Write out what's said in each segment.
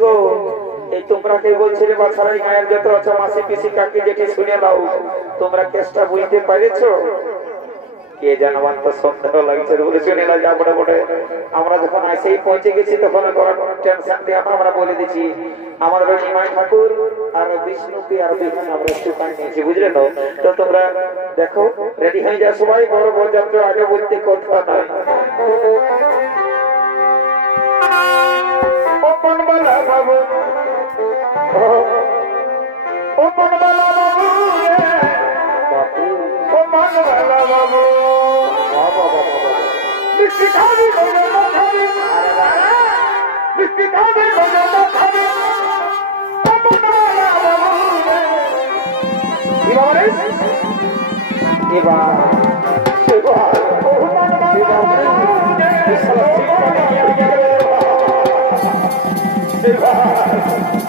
এগো এই তোমরা কে বলছিলে বাছারাই গায়ের যত আছো মাসি পিসি কাকি যেটি শুনে দাও তোমরা কেসটা বুঝতে পারেছো কে জানবার তো সন্দেহ লাগছে বলে শুনে না যা বড় বড় আমরা যখন আসেই পৌঁছে গেছি তখন কোনো টেনশন দিয়ে আমরা বলে দিচ্ছি আমাদের নিমাই ঠাকুর আর বিষ্ণুকে আর বিধান আমরা একটু কান নিয়েছি বুঝলে তো তো তোমরা দেখো রেডি হয়ে যা সবাই বড় বরযাত্রী আগে বলতে কথা নাই ওপন বালা বাবু ওপন বালা বাবু ওপন বালা বাবু বাবা বাবা মিষ্টি খাবি খাবি আরে বাবা মিষ্টি খাবি খাবি ওপন বালা বাবু এবারে এবার ওপন বালা বাবু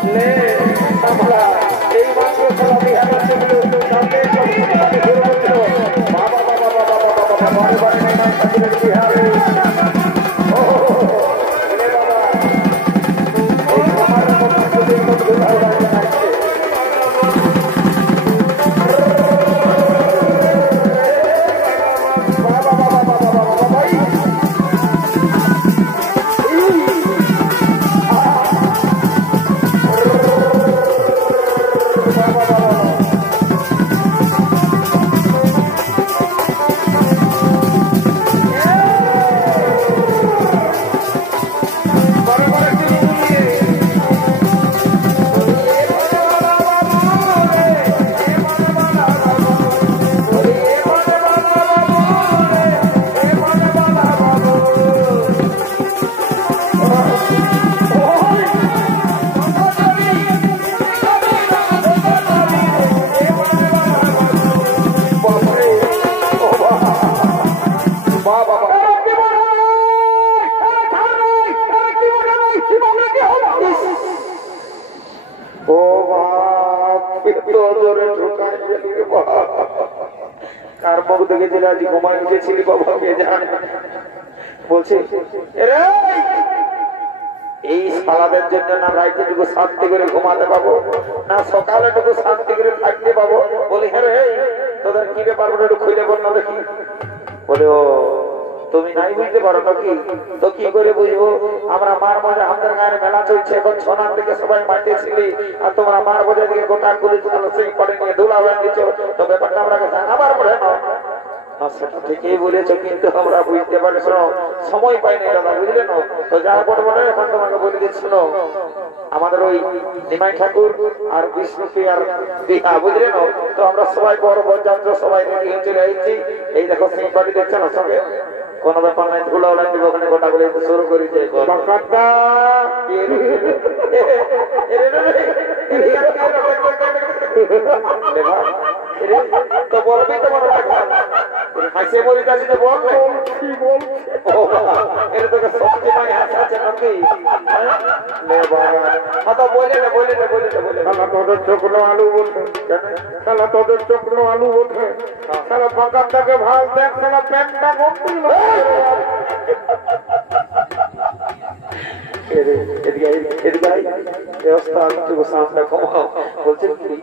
ले আমরা এই মাত্র খেলা বিহার ছিল সামনে বাবা বাবা বাবা বাবা বড় বড় নিমাই ঠাকুরের বিহারে ও লে বাবা এই আমার মতো খুবই মধুর ভালো লাগছে বাবা বাবা বাবা বাবা ভাই এই সালাদের জন্য না রাইতেটুকু শান্তি করে ঘুমাতে পাবো না সকালেটুকু শান্তি করে থাকতে পাবো বলি হ্যাঁ রে তোদের কি ব্যাপার একটু খুলে বল না দেখি বলে ও তুমি নাই বুঝতে পারো নাকি তো কি করে বুঝবো আমরা মার মজা আমাদের গায়ে মেলা চলছে এখন সোনার দিকে সবাই মাঠে ছিলি আর তোমরা মার মজা দিকে গোটা গুলি সেই পরে নিয়ে ধুলা হয়ে দিচ্ছ তো ব্যাপারটা আমরা জানাবার পরে না সেটা ঠিকই বলেছো কিন্তু আমরা বুঝতে পারি শোনো সময় পাইনি দাদা বুঝলে না তো যা বড় বড় এখন তোমাকে বলে দিচ্ছি শোনো আমাদের ওই নিমাই ঠাকুর আর বিষ্ণুকে আর বিহা বুঝলে না তো আমরা সবাই বড় বরযাত্রী সবাই রেডি হয়ে চলে এসেছি এই দেখো সেই বাড়ি দেখছো না সঙ্গে কোন ব্যাপার নাই ধুলা ওলা দিব ওখানে গোটা বলে শুরু করি যে তো বলবি তোমার হাসে বলি কাছে তো বল কি বল এর তো সবজি মাই হাসছে নাকি লে বাবা হাতা বলে না বলে না বলে না বলে না তোদের চোখনো আলু বলছে শালা তোদের চোখনো আলু বলছে শালা বাগানটাকে ভাগ দেখ শালা প্যান্টটা গম্ভীর এদিকে এদিকে ব্যবস্থা একটু সামনে কমাও বলছে কি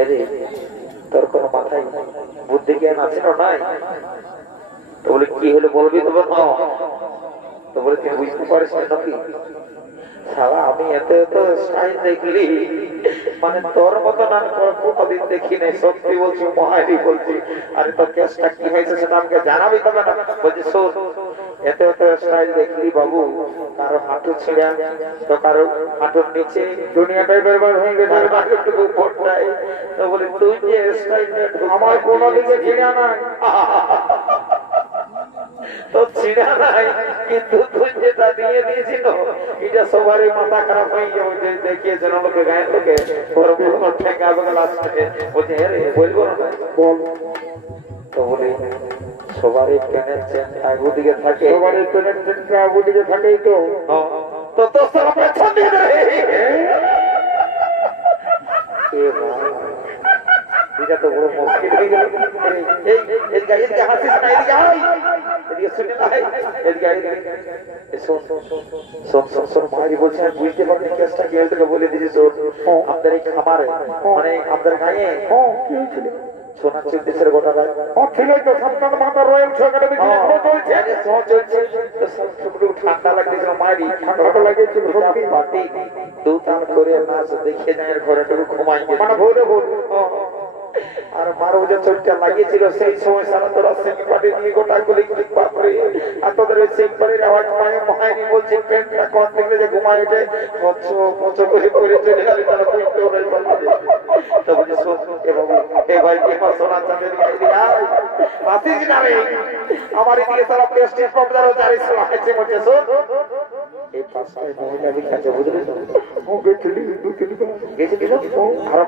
রে তোর কোনো মাথায় বুদ্ধি জ্ঞান আছে না নাই তো বলে কি হলো বলবি তো তো বলে তুই বুঝতে পারিস নাকি সারা আমি এত এত স্টাইল দেখলি মানে তোর মতন আমি কোনোদিন দেখি নাই সত্যি বলছি মহারি বলছি আরে তোর কেসটা কি হয়েছে সেটা আমাকে জানাবি তবে না বলছি শোন এত এত স্টাইল দেখলি বাবু কারো হাঁটু ছিঁড়া তো কারো হাঁটুর নিচে দুনিয়াটাই বেরবার হয়ে গেছে একটু পড়তাই তো বলি তুই যে স্টাইল আমার কোনো দিকে ছিঁড়া নাই তো ছিঁড়া নাই কিন্তু তুই যেটা দিয়ে দিয়েছিল এটা সবারই মাথা খারাপ হয়ে যাবে দেখিয়েছেন লোকে গায়ের লোকে ওর পুরো ঠেঙ্গা বেগল আসছে বলছে রে বলবো না বল তো বলি সবারই প্লেনের চেন আগুদিকে থাকে সবারই প্লেনের চেন আগুদিকে থাকেই তো তো তো সব পেছন দিয়ে দেয় এটা তো বড় মুশকিল হয়ে গেল এই এদিকে হাসিস না এদিকে আয় এদিকে শুনে নাই এদিকে শোন মারি বলছে বুঝতে পারিনি কেসটা কি হয়েছিল বলে দিয়েছি শোন আমাদের এই খামারে মানে আমাদের গায়ে কি হয়েছিল সোনার দেশের গোটা গায়ে ছিল তো সন্তান মাতা রয়েল সেখানে ঠান্ডা লাগতেছিল মারি ঠান্ডা লাগিয়েছিল পাটি দুটান করে নাচ দেখে যায় ঘরে ঘুমাই মানে ভোরে ভোর আর মারো যে চোখটা লাগিয়েছিল সেই সময় সারা তোরা সিং পাটি নিয়ে গোটা গুলি বাপরে আর তোদের ওই সিং পাটির আওয়াজ পায়ে মহাইনি বলছে পেনটা কোন থেকে যে ঘুমায় ওঠে মচ করে করে চলে গেলে তারা বলতে ওরাই বলছে তো বলছে এ ভাই কি সোনা চাঁদের গাড়ি আসিস না রে আমার এদিকে তারা প্রেস্টিজ পপদারও জারি আছে বলছে শোন এই পাঁচটায় মহিলা বিখ্যাত বুঝলি ও গেছিলি আরো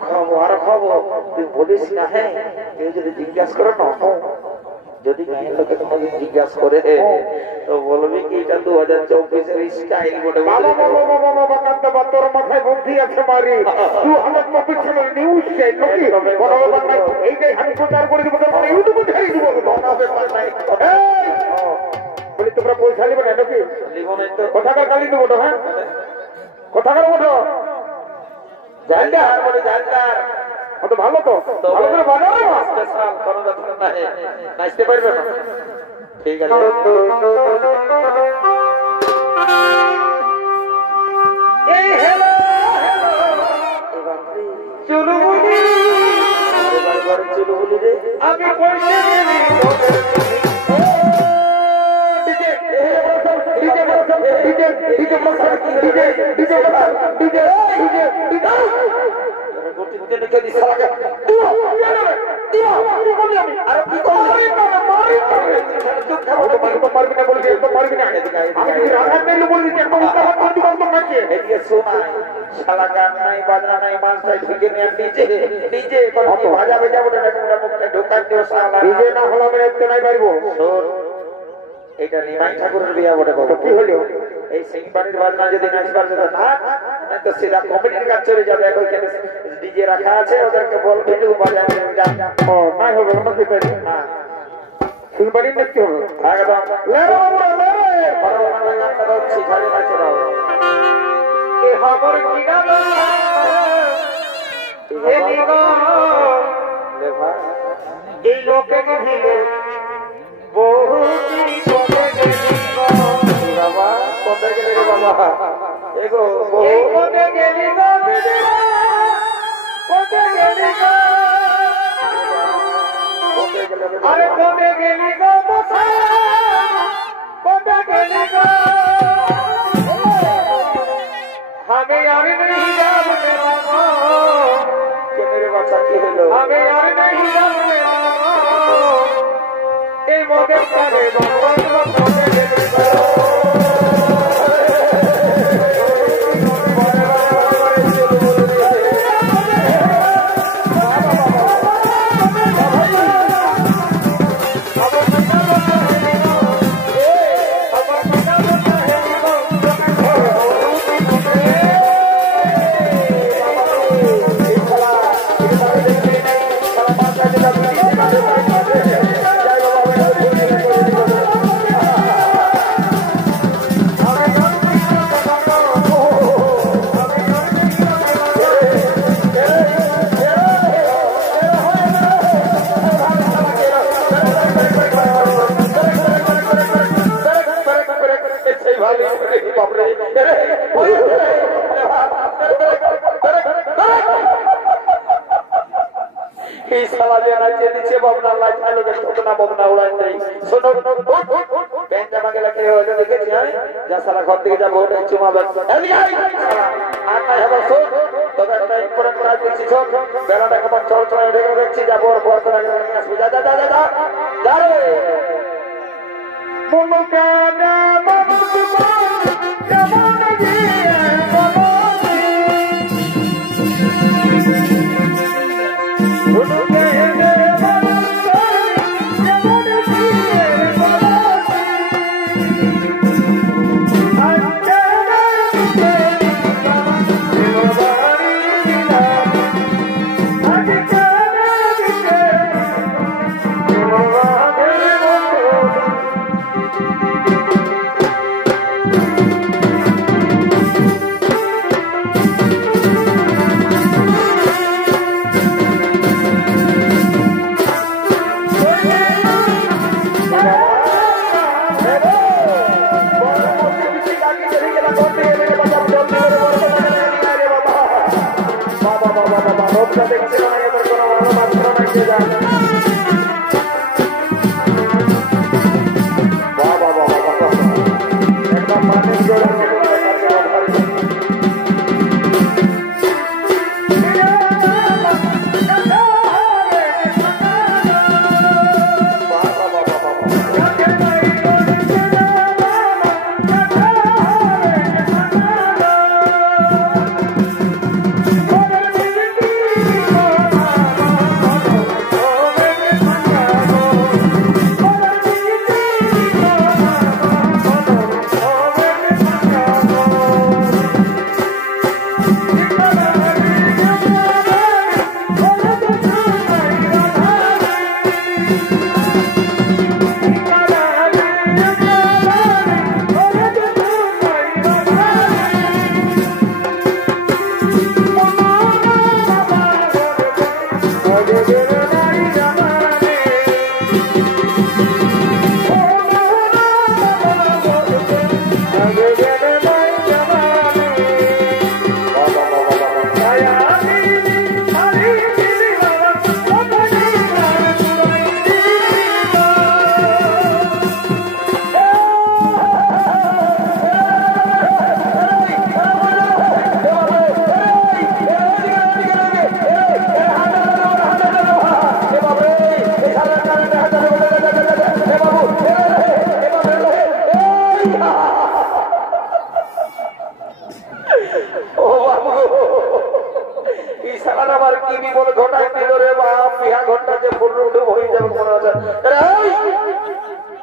খাবো তুই বলিস না হ্যাঁ কেউ যদি জিজ্ঞাসা করে না যদি গায়ের লোকে কোনোদিন জিজ্ঞাসা করে তো বলবি কি এটা 2024-এর স্টাইল বটে তোর মাথায় বুদ্ধি আছে মারি তুই আমার প্রফেশনাল নিউজ এই যে আমি প্রচার করে দিব ইউটিউবে ছেড়ে দিব বলি তোমরা পয়সা নিবে না নাকি কোথাকার গালি দেবো তো হ্যাঁ কোথাকার বলো জানদার বলে জানদার তো ভালো তো ভালো করে বানাও স্পেশাল কোনো ব্যাপার না নাচতে পারবে না ঠিক আছে এই হ্যালো চলো বলি এবার চলো বলি রে আমি পয়সা দেব বাজনা নাই মানসাই ঢুকে নিয়ে নিজে ভাজা ভেজা বলে ঢোকান দিও নিজে না হলে আমি রাখতে নাই পারবো এটা নিমাই ঠাকুরের বিয়া বটে কি হলো এই সিংবাড়ির বাজনা যদি নাচবার যেত না তো সেটা কমিটির কাজ চলে যাবে ওইখানে ডিজে রাখা আছে ওদেরকে বলবে একটু বাজাবে ও নাই হবে আমরা কি পারি না সিংবাড়ির নাচতে হবে একদম লেরো শিখালে নাচতে হবে এ খবর কি গেল এই লোকে ভিড়ে বহু বাবা কোথায় গেলে রে বাবা এগো কোথায় গেলি গো কোথায় গেলি গো আরে কোথায় গেলি গো মশা কোথায় গেলি গো আমি আর नहीं जाने वाला कि मेरे बच्चा की हेलो আমি আর नहीं जाने वाला এই মোদের করে ভগবান কোথায় গেলি গো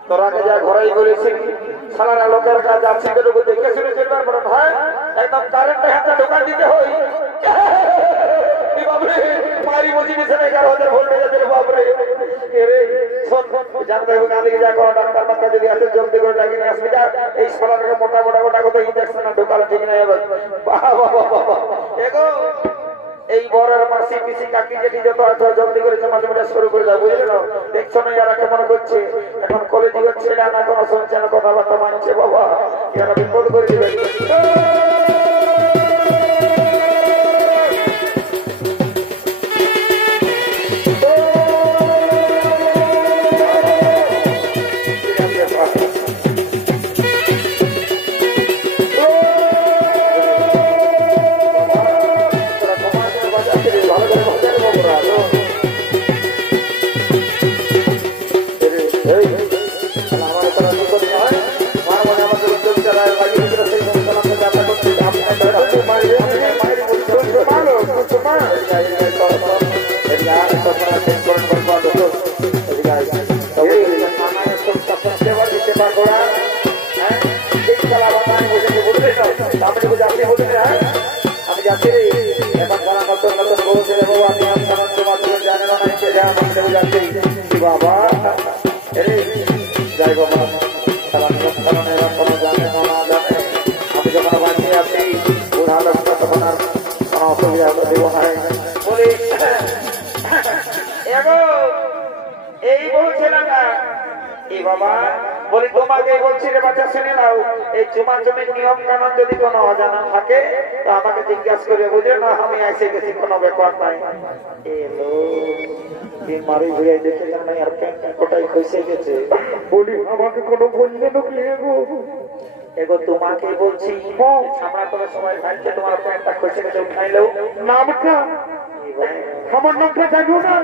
তোরা যা ঘরেই বলেছিলি সালারা লোকের কাজ আছে দেখে শুনে চিন্তার পরে ভাই একদম কারেন্টের হাতে ঢোকা দিতে হয় বাবরে মারি বুঝি দিছে 11,000 ভোল্টেজ আছে বাবরে এরে শোন জানতে হবে গালিকে যা করো ডাক্তার মাত্রা যদি আসে জলদি করে ডাকি নিয়ে আসবি এই সালারাকে মোটা মোটা মোটা কথা ইনজেকশন ঢোকালে ঠিক না এবার বাবা বাবা এগো এই বরের মাসি পিসি কাকি যেটি যত আছে জলদি করে মাঝে মাঝে শুরু করে দাও বুঝলে না দেখছো না এরা কেমন করছে এখন কলেজে হচ্ছে না কোনো শুনছে না কথাবার্তা মানছে বাবা এরা বিপদ করে দিবে নিয়ম কানুন যদি কোনো অজানা থাকে তো আমাকে জিজ্ঞাসা করে বুঝে না আমি এসে গেছি কোনো ব্যাপার নাই এলো মারি ঘুরে দেখে জানা আর কোটাই খসে গেছে বলি আমাকে কোনো বললে না কি এগো তোমাকে বলছি আমরা তোমার সময় ভাইকে তোমার প্যান্টটা খসে গেছে উঠাইলেও নামটা আমার নামটা জানো না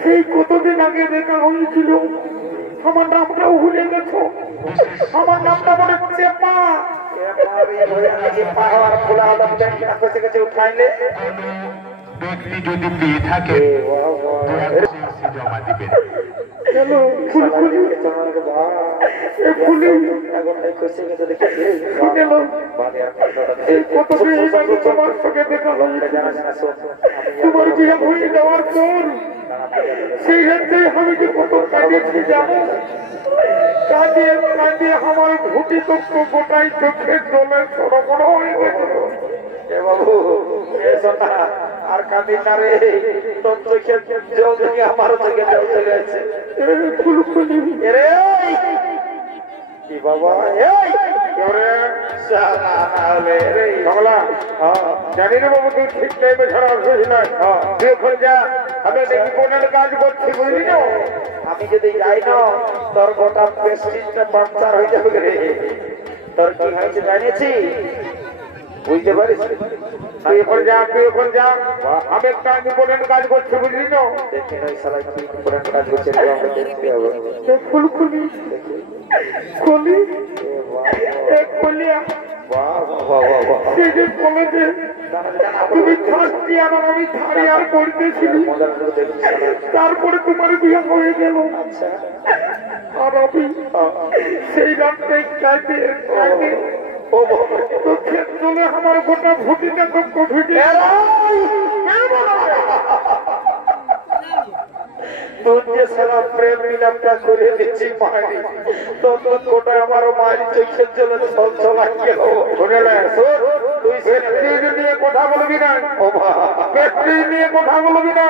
সেই কতদিন আগে দেখা হয়েছিল আমার নামটাও ভুলে গেছো আমার নামটা মনে করছে পা পাহাড় খোলা হলো খসে গেছে উঠাইলে ব্যক্তি যদি পেয়ে থাকে জমা দিবেন চলো ফুলফুলি ফুলি খসে গেছে দেখে তোমার সঙ্গে দেখা হলো তোমার বিয়ে হয়ে যাওয়ার পর সেই রাতে আমি যে কত কাঁদিয়েছি জানো কাঁদিয়ে কাঁদিয়ে আমার ভুটি তত্ত্ব গোটাই চোখের জলে সরবর হয়ে গেল বাবু আর কাঁদি না রে তোর চোখের জল থেকে আমার চোখে জল চলে আছে বাবা জানি না বাবু তুই ঠিক টাইমে ছাড়া আসিস না তুই এখন যা আমি দেখি কোনের কাজ করছি বুঝলি না আমি যদি যাই না তোর গোটা প্রেস্টিজটা পাঞ্চার হয়ে যাবে রে তোর কি হয়েছে জানিয়েছি বুঝতে পারিস তুই এখন যা আমি একটা ইম্পর্টেন্ট কাজ করছি বুঝলি না দেখি না সারা কি ইম্পর্টেন্ট কাজ করছে দেখতে হবে ফুলফুলি কলি এক কলিয়া তারপরে তোমার বিয়ে হয়ে গেল আর আমি সেই রাত্রে কাঁদে চলে আমার গোটা ভুটিটা তো কোভিড প্রেম মিলাপটা করে দিচ্ছি মারি তখন গোটা আমার মায়ের চোখের জন্য ছলছলা গেল তুই নিয়ে কথা বলবি না নিয়ে কথা বলবি না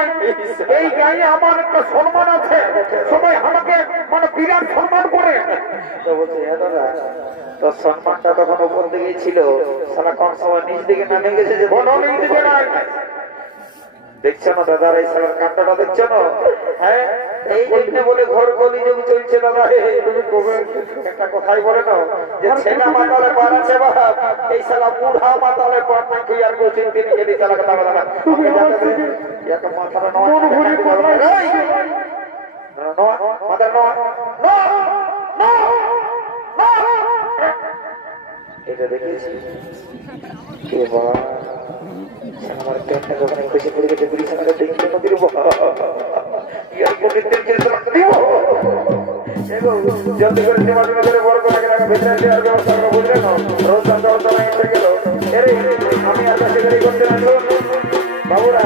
এই গায়ে আমার একটা সম্মান আছে সবাই আমাকে মানে বিরাট সম্মান করে তো বলছি হ্যাঁ দাদা তোর সম্মানটা তখন উপর দিকে ছিল সারা কোন সময় নিচ দিকে নামে গেছে যে বড় নিচ দিকে নাই দেখছো না দাদার এই সালার কান্ডটা দেখছো না হ্যাঁ এই জন্য বলে ঘর গলি যুগ চলছে দাদা তুমি কবে একটা কথাই বলে না যে ছেলে মাতালে পার আছে বাপ এই সালা বুড়া মাতালে পার না কি আর কোচিং দিন গেলি চালা কথা বলা না তুমি জানতে একটা মাথাটা নয় মন ভরে পড়া No, mother, no, no, no, no. এটা দেখেছি কে বাবা আমার পেটটা যখন খুশি পড়ে গেছে পুলিশ আমাকে দেখতে নদীর বাবা ইয়ার পকেটের চেষ্টা করতে দিব জলদি করে সীমার ভিতরে বড় করে ভিতরে দেওয়ার ব্যবস্থা করে বুঝলেন রোজ এসে গেল আমি আর কাছে গাড়ি করতে না বাবুরা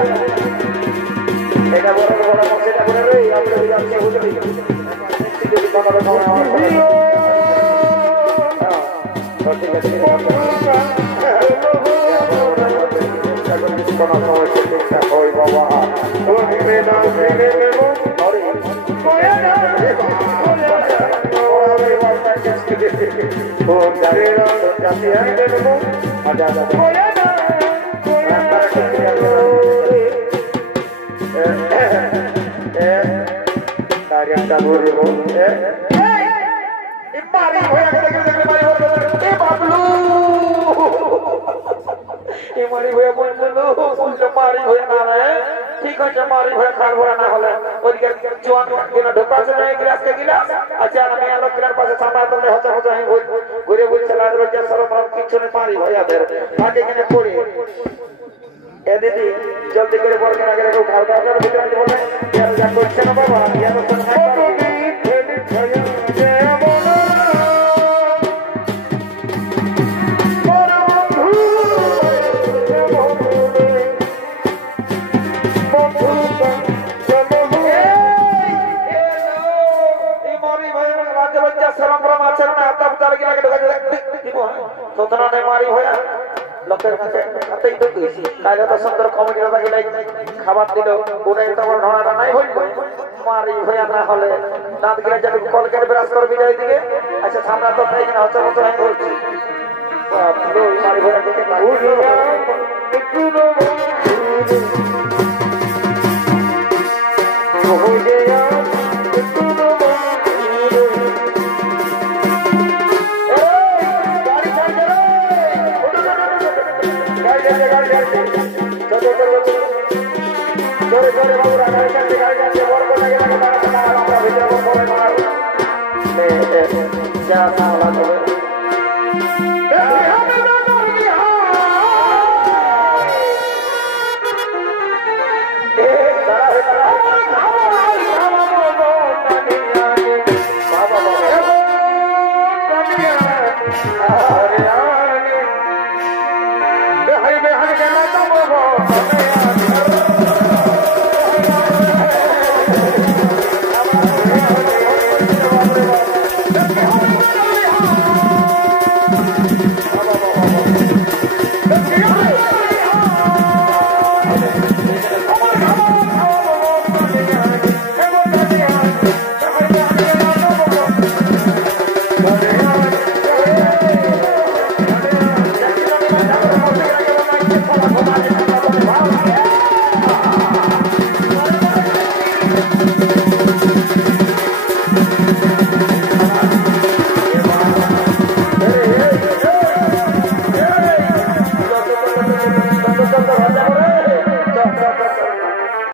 এটা বড় বড় মশাইটা করে রে আপনাদের যাচ্ছে বুঝলি যদি তোমাদের ঠিক আছে ওই বাবা মারি হয়ে বললো মারি হয়ে না ঠিক আছে মারি হয়ে খাল ভরা না হলে ওইদিকে জোয়ান ঢোকাছে না গ্লাসকে গিলাস আচ্ছা আমি আলো কিলার পাশে সামনে তোমরা হচ্ছে হচ্ছে আমি ঘুরে বলছে লাগলো যে সরম কিছু নেই মারি হইয়াদের আগে এখানে পড়ে এ দিদি জলদি করে বলকে আগে একটু খাল খাওয়ার ভিতরে বলে যা করছে না বাবা ইয়ার খাবার দিল ঢোড়াটা নাই হইল মারি হইয়া না হলে দাঁত গিলে যাবে কল কেটে ব্রাশ করে বিদায় দিকে আচ্ছা সামনে তো এখানে হচ্ছে মতো আমি বলছি মারি হইয়া দিকে